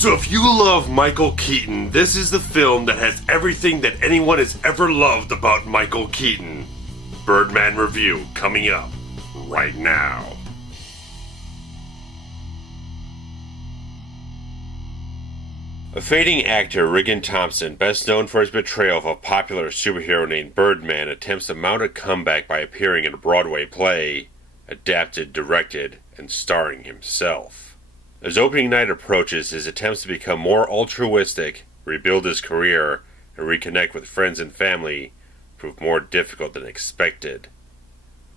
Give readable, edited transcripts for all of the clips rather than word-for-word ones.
So if you love Michael Keaton, this is the film that has everything that anyone has ever loved about Michael Keaton. Birdman review coming up right now. A fading actor, Regan Thompson, best known for his portrayal of a popular superhero named Birdman, attempts to mount a comeback by appearing in a Broadway play, adapted, directed, and starring himself. As opening night approaches, his attempts to become more altruistic, rebuild his career, and reconnect with friends and family prove more difficult than expected.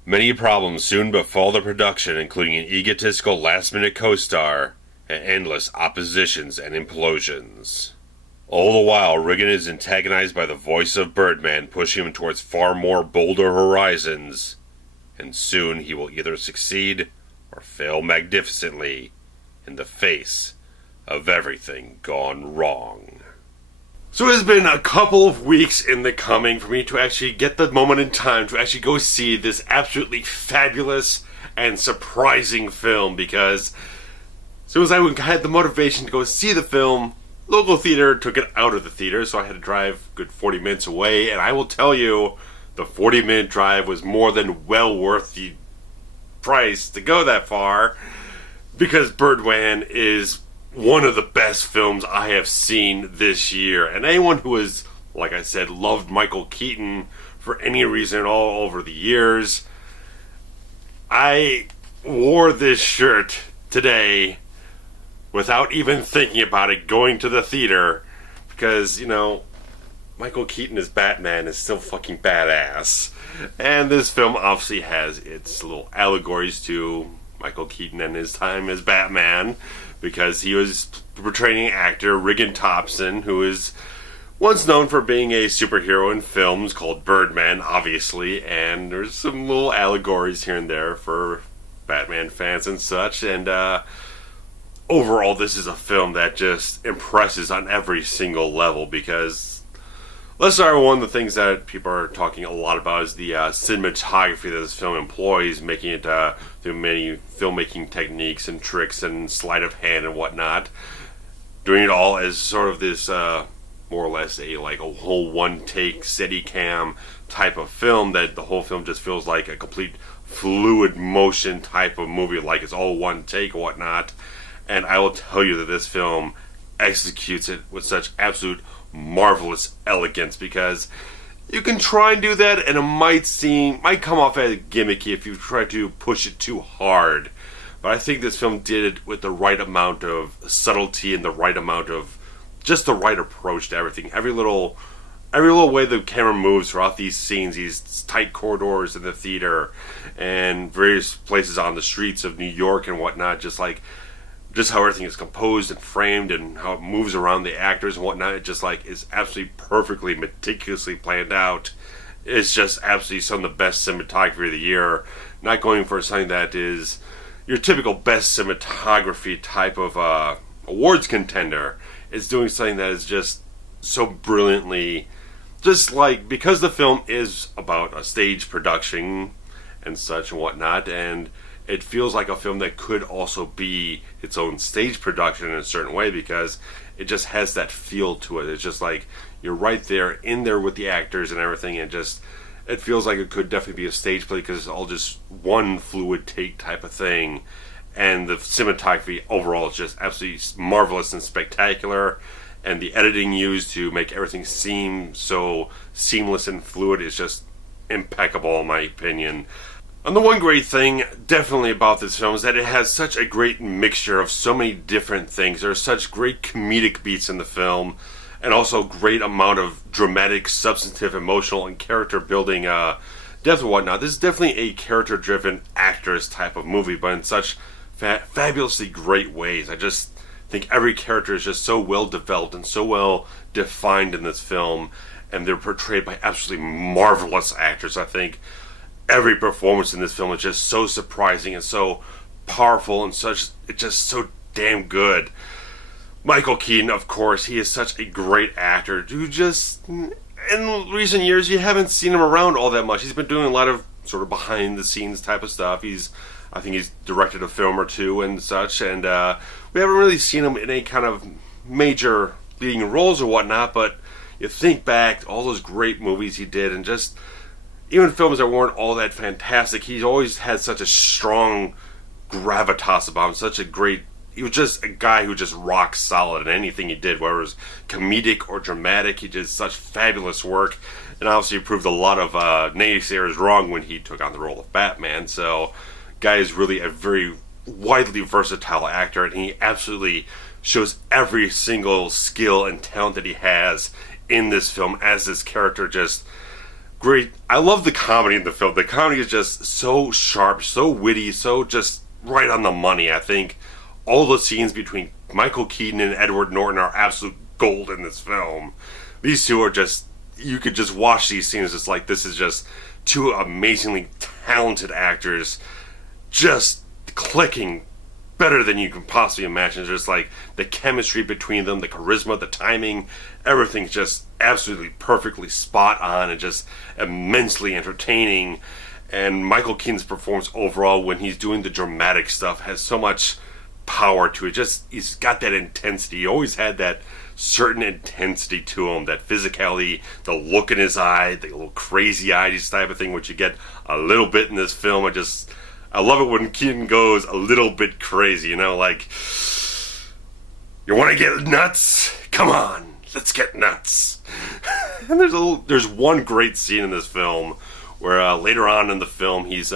Many problems soon befall the production, including an egotistical last-minute co-star and endless oppositions and implosions. All the while, Regan is antagonized by the voice of Birdman, pushing him towards far more bolder horizons, and soon he will either succeed or fail magnificently in the face of everything gone wrong. So it has been a couple of weeks in the coming for me to actually get the moment in time to actually go see this absolutely fabulous and surprising film, because as soon as I had the motivation to go see the film, local theater took it out of the theater, so I had to drive a good 40 minutes away, and I will tell you, the 40-minute drive was more than well worth the price to go that far, because Birdman is one of the best films I have seen this year. And anyone who has, like I said, loved Michael Keaton for any reason at all over the years, I wore this shirt today without even thinking about it, going to the theater, because, you know, Michael Keaton as Batman is still fucking badass. And this film obviously has its little allegories to Michael Keaton and his time as Batman, because he was portraying actor Regan Thompson, who is once known for being a superhero in films called Birdman, obviously, and there's some little allegories here and there for Batman fans and such, and overall this is a film that just impresses on every single level, because let's start with one of the things that people are talking a lot about is the cinematography that this film employs, making it through many filmmaking techniques and tricks and sleight of hand and whatnot. Doing it all as sort of this, more or less, a whole one-take, Steadicam type of film, that the whole film just feels like a complete fluid motion type of movie, like it's all one take and whatnot. And I will tell you that this film executes it with such absolute marvelous elegance, because you can try and do that and it might come off as gimmicky if you try to push it too hard, but I think this film did it with the right amount of subtlety and the right amount of just the right approach to everything. Every little way the camera moves throughout these scenes, these tight corridors in the theater and various places on the streets of New York and whatnot, just how everything is composed and framed and how it moves around the actors and whatnot, it just is absolutely perfectly, meticulously planned out. It's just absolutely some of the best cinematography of the year. Not going for something that is your typical best cinematography type of awards contender. It's doing something that is just so brilliantly, because the film is about a stage production and such and whatnot, and it feels like a film that could also be its own stage production in a certain way, because it just has that feel to it. It's just like you're right there, in there with the actors and everything, and it feels like it could definitely be a stage play, because it's all just one fluid take type of thing. And the cinematography overall is just absolutely marvelous and spectacular, and the editing used to make everything seem so seamless and fluid is just impeccable in my opinion. And the one great thing definitely about this film is that it has such a great mixture of so many different things. There are such great comedic beats in the film, and also great amount of dramatic, substantive, emotional, and character building depth and whatnot. This is definitely a character-driven actors type of movie, but in such fabulously great ways. I just think every character is just so well developed and so well defined in this film, and they're portrayed by absolutely marvelous actors. I think every performance in this film is just so surprising and so powerful, and it's just so damn good. Michael Keaton, of course, he is such a great actor who just, in recent years, you haven't seen him around all that much. He's been doing a lot of sort of behind the scenes type of stuff. I think he's directed a film or two and such, and we haven't really seen him in any kind of major leading roles or whatnot, but you think back all those great movies he did, and just even films that weren't all that fantastic, he always had such a strong gravitas about him, such a great, he was just a guy who just rock solid in anything he did, whether it was comedic or dramatic. He did such fabulous work, and obviously proved a lot of naysayers wrong when he took on the role of Batman. So, guy is really a very widely versatile actor, and he absolutely shows every single skill and talent that he has in this film as this character. Just great. I love the comedy in the film. The comedy is just so sharp, so witty, so just right on the money. I think all the scenes between Michael Keaton and Edward Norton are absolute gold in this film. These two are just, you could just watch these scenes, it's like this is just two amazingly talented actors just clicking better than you can possibly imagine. Just like the chemistry between them, the charisma, the timing, everything's just absolutely perfectly spot on and just immensely entertaining. And Michael Keaton's performance overall, when he's doing the dramatic stuff, has so much power to it. Just, he's got that intensity. He always had that certain intensity to him, that physicality, the look in his eye, the little crazy eyes type of thing, which you get a little bit in this film. I love it when Keaton goes a little bit crazy, you know, like, you want to get nuts? Come on, let's get nuts. And there's one great scene in this film where later on in the film he's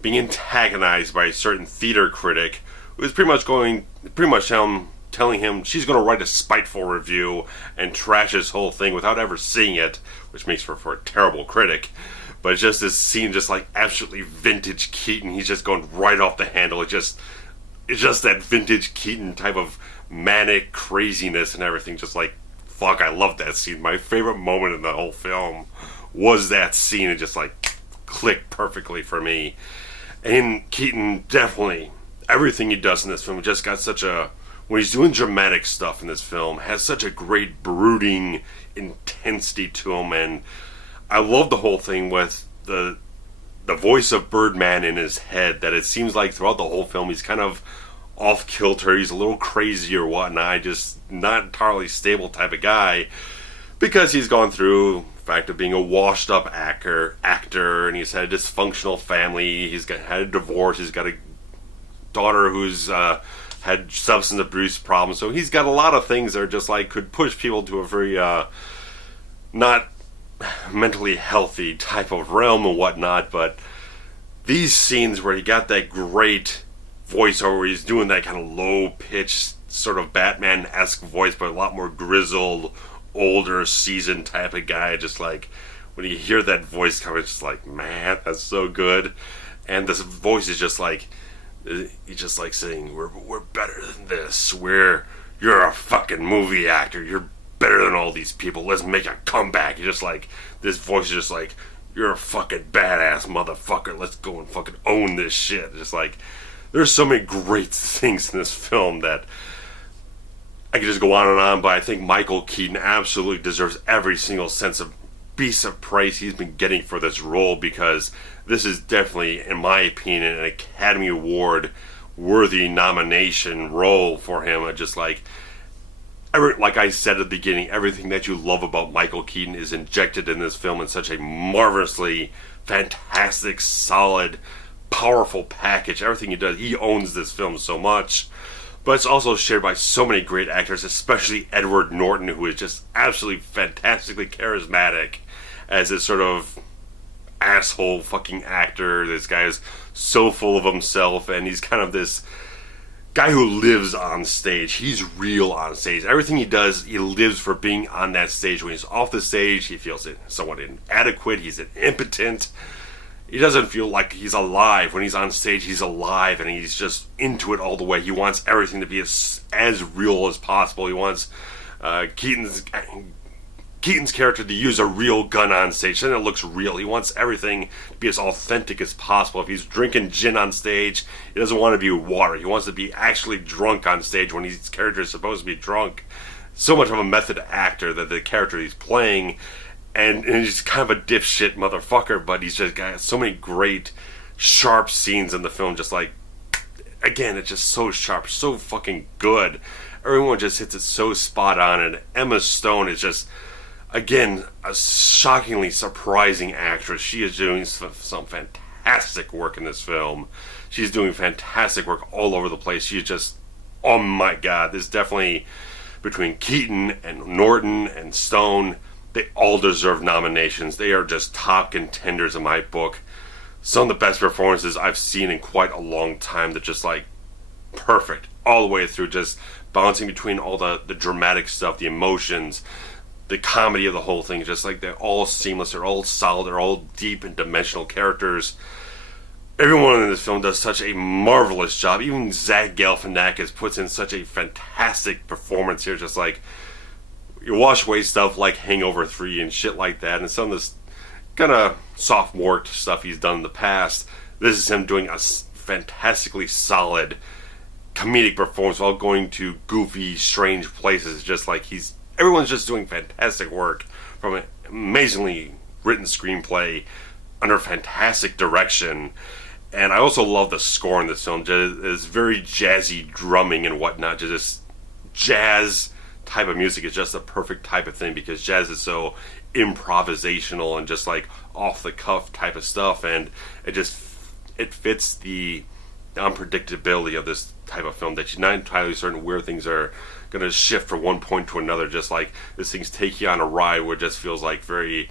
being antagonized by a certain theater critic who's pretty much telling him she's going to write a spiteful review and trash his whole thing without ever seeing it, which makes for a terrible critic. But it's just this scene, just like absolutely vintage Keaton. He's just going right off the handle. It's just that vintage Keaton type of manic craziness and everything. Just like, fuck, I love that scene. My favorite moment in the whole film was that scene. It just like clicked perfectly for me. And Keaton, definitely, everything he does in this film just got such a, when he's doing dramatic stuff in this film, has such a great brooding intensity to him. And I love the whole thing with the voice of Birdman in his head, that it seems like throughout the whole film he's kind of off kilter, he's a little crazy or whatnot, just not entirely stable type of guy, because he's gone through the fact of being a washed up actor, and he's had a dysfunctional family, had a divorce, he's got a daughter who's had substance abuse problems, so he's got a lot of things that are just like could push people to a very not mentally healthy type of realm and whatnot. But these scenes where he got that great voiceover, where he's doing that kind of low pitched sort of Batman-esque voice, but a lot more grizzled, older, seasoned type of guy, just like when you hear that voice come, it's just like, man, that's so good. And this voice is just like, he's just like saying, we're better than this, you're a fucking movie actor, you're better than all these people, let's make a comeback. You're just like, this voice is just like, you're a fucking badass motherfucker, let's go and fucking own this shit. Just like, there's so many great things in this film that I could just go on, but I think Michael Keaton absolutely deserves every single piece of praise he's been getting for this role, because this is definitely, in my opinion, an Academy Award worthy nomination role for him. Just like I said at the beginning, everything that you love about Michael Keaton is injected in this film in such a marvelously fantastic, solid, powerful package. Everything he does, he owns this film so much. But it's also shared by so many great actors, especially Edward Norton, who is just absolutely fantastically charismatic as this sort of asshole fucking actor. This guy is so full of himself, and he's kind of this guy who lives on stage. He's real on stage. Everything he does, he lives for being on that stage. When he's off the stage, he feels somewhat inadequate. He's impotent. He doesn't feel like he's alive. When he's on stage, he's alive, and he's just into it all the way. He wants everything to be as real as possible. He wants Keaton's character to use a real gun on stage, then it looks real. He wants everything to be as authentic as possible. If he's drinking gin on stage, he doesn't want to be water. He wants to be actually drunk on stage when his character is supposed to be drunk. So much of a method actor that the character he's playing, and he's kind of a dipshit motherfucker, but he's just got so many great, sharp scenes in the film, just like again, it's just so sharp, so fucking good. Everyone just hits it so spot on, and Emma Stone is just, again, a shockingly surprising actress. She is doing some fantastic work in this film. She's doing fantastic work all over the place. She's just, oh my god, this definitely, between Keaton and Norton and Stone, they all deserve nominations. They are just top contenders in my book. Some of the best performances I've seen in quite a long time. They're just like perfect all the way through, just balancing between all the dramatic stuff, the emotions, the comedy of the whole thing. Just like they're all seamless, they're all solid, they're all deep and dimensional characters. Everyone in this film does such a marvelous job. Even Zach Galifianakis puts in such a fantastic performance here. Just like, you wash away stuff like Hangover 3 and shit like that, and some of this kind of sophomore stuff he's done in the past. This is him doing a fantastically solid comedic performance while going to goofy, strange places. Just like everyone's just doing fantastic work, from an amazingly written screenplay under fantastic direction. And I also love the score in this film. It's very jazzy drumming and whatnot. Just jazz type of music is just the perfect type of thing, because jazz is so improvisational and just like off the cuff type of stuff, and it fits the unpredictability of this type of film, that you're not entirely certain where things are going to shift from one point to another. Just like this thing's take you on a ride where it just feels like very,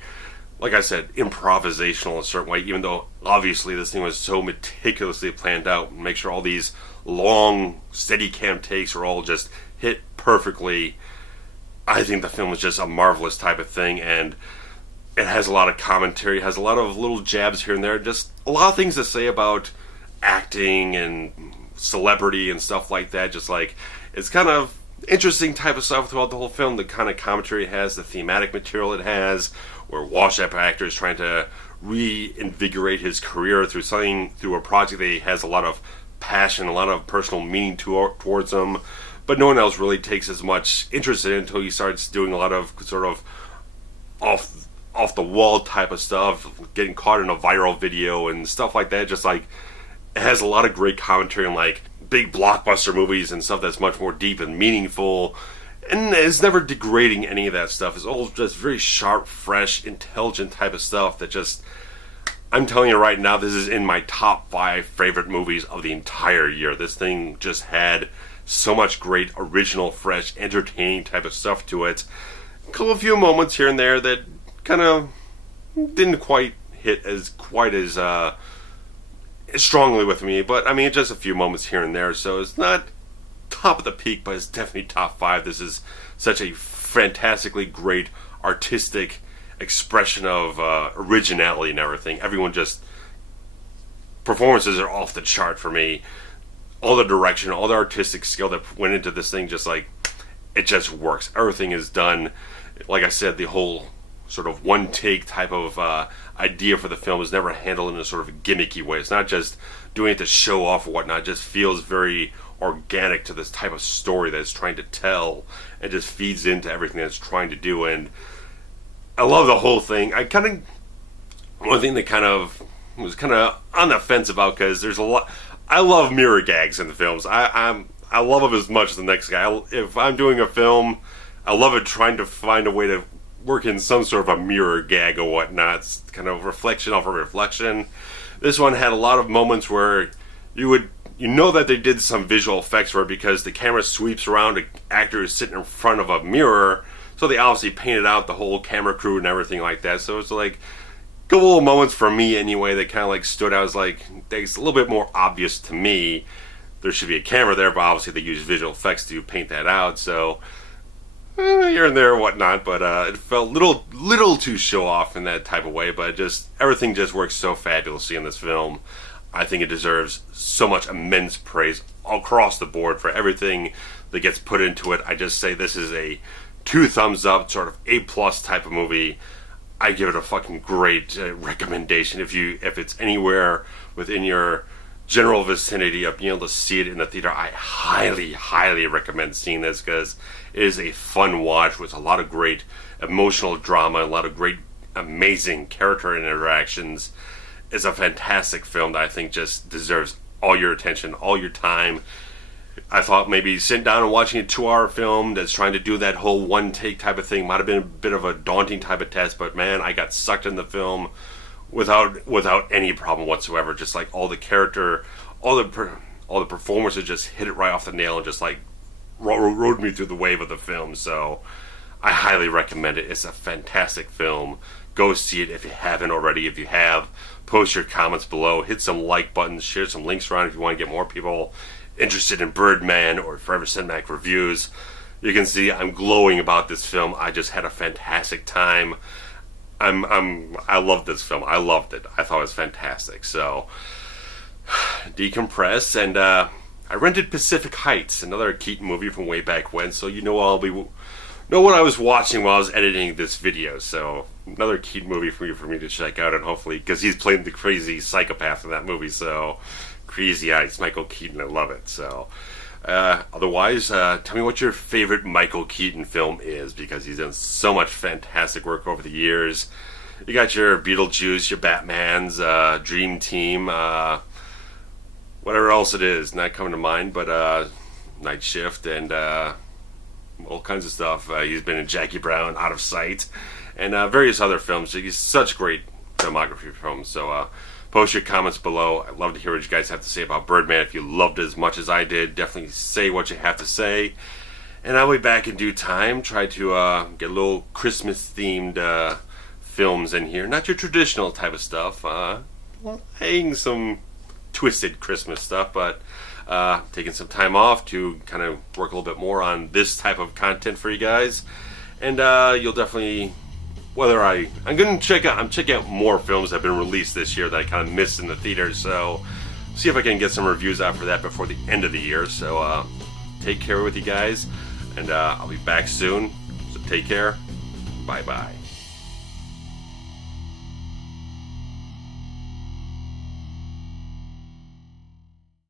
like I said, improvisational in a certain way, even though obviously this thing was so meticulously planned out, and make sure all these long steady cam takes are all just hit perfectly. I think the film is just a marvelous type of thing, and it has a lot of commentary, has a lot of little jabs here and there, just a lot of things to say about acting and celebrity and stuff like that. Just like, it's kind of interesting type of stuff throughout the whole film, the kind of commentary it has, the thematic material it has, where washed-up actor is trying to reinvigorate his career through a project that he has a lot of passion, a lot of personal meaning towards him, but no one else really takes as much interest in it until he starts doing a lot of sort of off the wall type of stuff, getting caught in a viral video and stuff like that. Just like, it has a lot of great commentary on like big blockbuster movies and stuff that's much more deep and meaningful, and it's never degrading any of that stuff. It's all just very sharp, fresh, intelligent type of stuff that just, I'm telling you right now, this is in my top 5 favorite movies of the entire year. This thing just had so much great, original, fresh, entertaining type of stuff to it. A few moments here and there that kind of didn't quite hit as strongly with me, but I mean, just a few moments here and there, so it's not top of the peak, but it's definitely top 5. This is such a fantastically great artistic expression of originality and everything. Everyone just, performances are off the chart for me. All the direction, all the artistic skill that went into this thing, just like, it just works. Everything is done. Like I said, the whole sort of one take type of idea for the film is never handled in a sort of gimmicky way. It's not just doing it to show off or whatnot. It just feels very organic to this type of story that it's trying to tell, and just feeds into everything that it's trying to do. And I love the whole thing. One thing that kind of was kind of on the fence about, because there's a lot. I love mirror gags in the films. I love them as much as the next guy. If I'm doing a film, I love it trying to find a way to work in some sort of a mirror gag or whatnot. It's kind of reflection off a reflection. This one had a lot of moments where you know that they did some visual effects for it, because the camera sweeps around an actor who's sitting in front of a mirror, so they obviously painted out the whole camera crew and everything like that. So it's like a couple little moments for me anyway that kind of like stood out as like, it's a little bit more obvious to me. There should be a camera there, but obviously they use visual effects to paint that out, so here and there or whatnot. But it felt little too show off in that type of way, but just everything just works so fabulously in this film. I think it deserves so much immense praise across the board for everything that gets put into it. I just say this is a 2 thumbs up, sort of A+ type of movie. I give it a fucking great recommendation. If it's anywhere within your general vicinity of being able to see it in the theater, I highly recommend seeing this, because it is a fun watch with a lot of great emotional drama, a lot of great, amazing character interactions. It's a fantastic film that I think just deserves all your attention, all your time. I thought maybe sitting down and watching a 2-hour film that's trying to do that whole one take type of thing might have been a bit of a daunting type of test, but man, I got sucked in the film without any problem whatsoever. Just like all the character, all the performances just hit it right off the nail and just like rode me through the wave of the film. So I highly recommend it. It's a fantastic film. Go see it if you haven't already. If you have, post your comments below, hit some like buttons, share some links around if you want to get more people interested in Birdman or Forever Cinematic Reviews. You can see I'm glowing about this film. I just had a fantastic time. I love this film. I loved it. I thought it was fantastic. So decompress, and I rented Pacific Heights, another Keaton movie from way back when. So know what I was watching while I was editing this video. So another Keaton movie for me to check out, and hopefully, because he's playing the crazy psychopath in that movie. So Crazy Eyes, Michael Keaton, I love it. So otherwise, tell me what your favorite Michael Keaton film is, because he's done so much fantastic work over the years. You got your Beetlejuice, your Batmans, Dream Team, whatever else it is, not coming to mind, but Night Shift, and all kinds of stuff. He's been in Jackie Brown, Out of Sight, and various other films. He's such great filmography films. So post your comments below. I'd love to hear what you guys have to say about Birdman. If you loved it as much as I did, definitely say what you have to say. And I'll be back in due time. Try to get a little Christmas-themed films in here. Not your traditional type of stuff. Hang some twisted Christmas stuff, but taking some time off to kind of work a little bit more on this type of content for you guys. And you'll definitely, I'm checking out more films that have been released this year that I kind of missed in the theaters. So see if I can get some reviews out for that before the end of the year. So take care with you guys, and I'll be back soon. So take care. Bye bye.